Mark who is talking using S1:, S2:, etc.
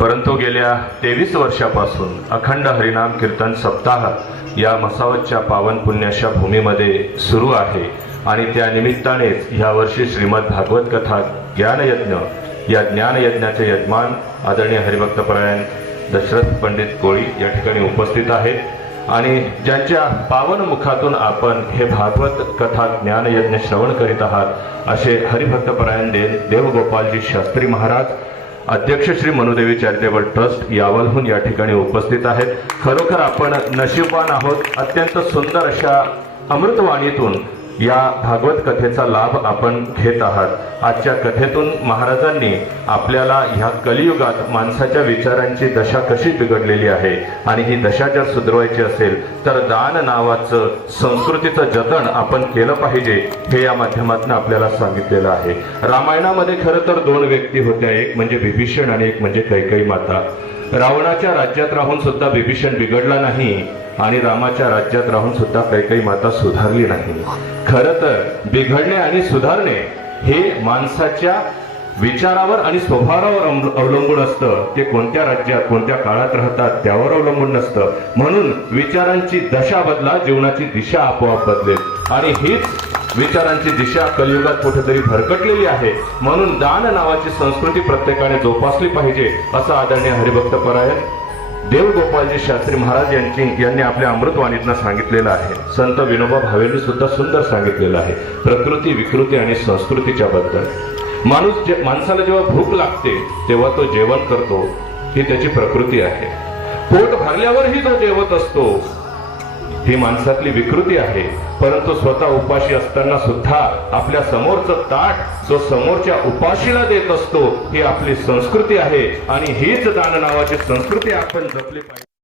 S1: परंतु गेल्या तेवीस वर्षापासून अखंड हरिनाम कीर्तन सप्ताह या मसावतच्या पावन पुण्याच्या भूमीमध्ये सुरू आहे. आणि त्या निमित्तानेच यावर्षी श्रीमद भागवत कथा ज्ञानयज्ञ या ज्ञानयज्ञाचे यजमान आदरणीय हरिभक्तपरायण दशरथ पंडित कोळी या ठिकाणी उपस्थित आहेत. आणि ज्यांच्या पावन मुखातून आपण हे भागवत कथा ज्ञानयज्ञ श्रवण करीत आहात असे हरिभक्तपरायण दे देवगोपालजी शास्त्री महाराज अध्यक्ष श्री मनुदेवी चॅरिटेबल ट्रस्ट यावलहून या ठिकाणी उपस्थित आहेत. खरोखर आपण नशीबवान आहोत. अत्यंत सुंदर अशा अमृतवाणीतून या भागवत कथेचा लाभ आपण घेत आहात. आजच्या कथेतून महाराजांनी आपल्याला ह्या कलियुगात माणसाच्या विचारांची दशा कशी बिघडलेली आहे आणि ही दशा जर सुधरवायची असेल तर दान नावाचं संस्कृतीचं जतन आपण केलं पाहिजे हे या माध्यमातून आपल्याला सांगितलेलं आहे. रामायणामध्ये खरं तर दोन व्यक्ती होत्या एक म्हणजे विभीषण आणि एक म्हणजे कैकई माता. रावणाच्या राज्यात राहून सुद्धा विभीषण बिघडला नाही आणि रामाच्या राज्यात राहून सुद्धा कैकई माता सुधारली नाही. खरं तर बिघडणे आणि सुधारणे हे माणसाच्या विचारावर आणि स्वभावावर अवलंबून असतं. ते कोणत्या राज्यात कोणत्या काळात राहतात त्यावर अवलंबून नसतं. म्हणून विचारांची दशा बदला जीवनाची दिशा आपोआप बदलेल. आणि हीच विचारांची दिशा कलियुगात कुठेतरी भरकटलेली आहे. म्हणून दान नावाची संस्कृती प्रत्येकाने जोपासली पाहिजे असं आदरणीय हरिभक्त परायण देवगोपालजी शास्त्री महाराज यांची यांनी आपल्या अमृतवाणीतनं सांगितलेलं आहे. संत विनोबा भावेंनी सुद्धा सुंदर सांगितलेलं आहे. प्रकृती विकृती आणि संस्कृतीच्या बद्दल. माणूस जे माणसाला जेव्हा भूक लागते तेव्हा तो जेवण करतो. ही त्याची प्रकृती आहे. पोट भरल्यावरही तो जेवत असतो. ही माणसातली विकृती आहे. परंतु स्वतः उपाशी असताना सुद्धा आपल्या समोरचं ताट जो समोरच्या उपाशीला देत असतो ही आपली संस्कृती आहे. आणि हीच दान नावाची संस्कृती आपण जपली पाहिजे.